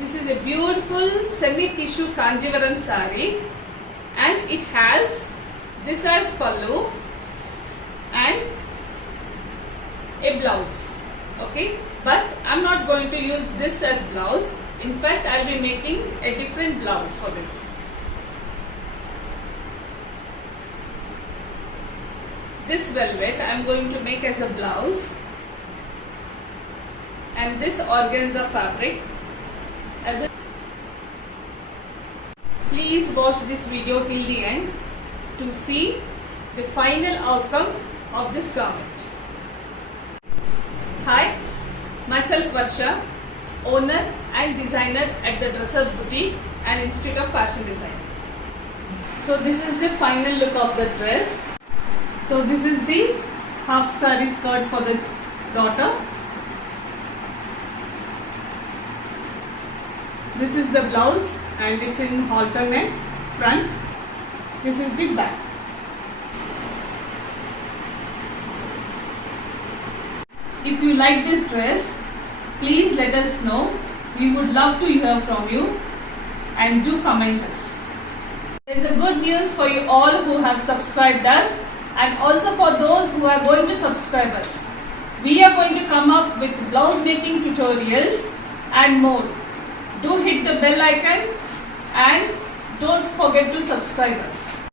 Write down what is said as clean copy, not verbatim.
This is a beautiful semi-tissue Kanjivaram saree, and it has this as pallu and a blouse. Okay, but I'm not going to use this as blouse. In fact, I'll be making a different blouse for this. This velvet I'm going to make as a blouse, and this organza fabric as a. Please watch this video till the end to see the final outcome of this garment. Hi, myself Varsha, owner and designer at the Dresser Boutique and Institute of Fashion Design. So this is the final look of the dress. So this is the half saree skirt for the daughter. This is the blouse and it's in halter neck front. This is the back. If you like this dress, please let us know. We would love to hear from you, and do comment us. There is a good news for you all who have subscribed us, and also for those who are going to subscribe us. We are going to come up with blouse making tutorials and more. Do hit the bell icon and don't forget to subscribe us.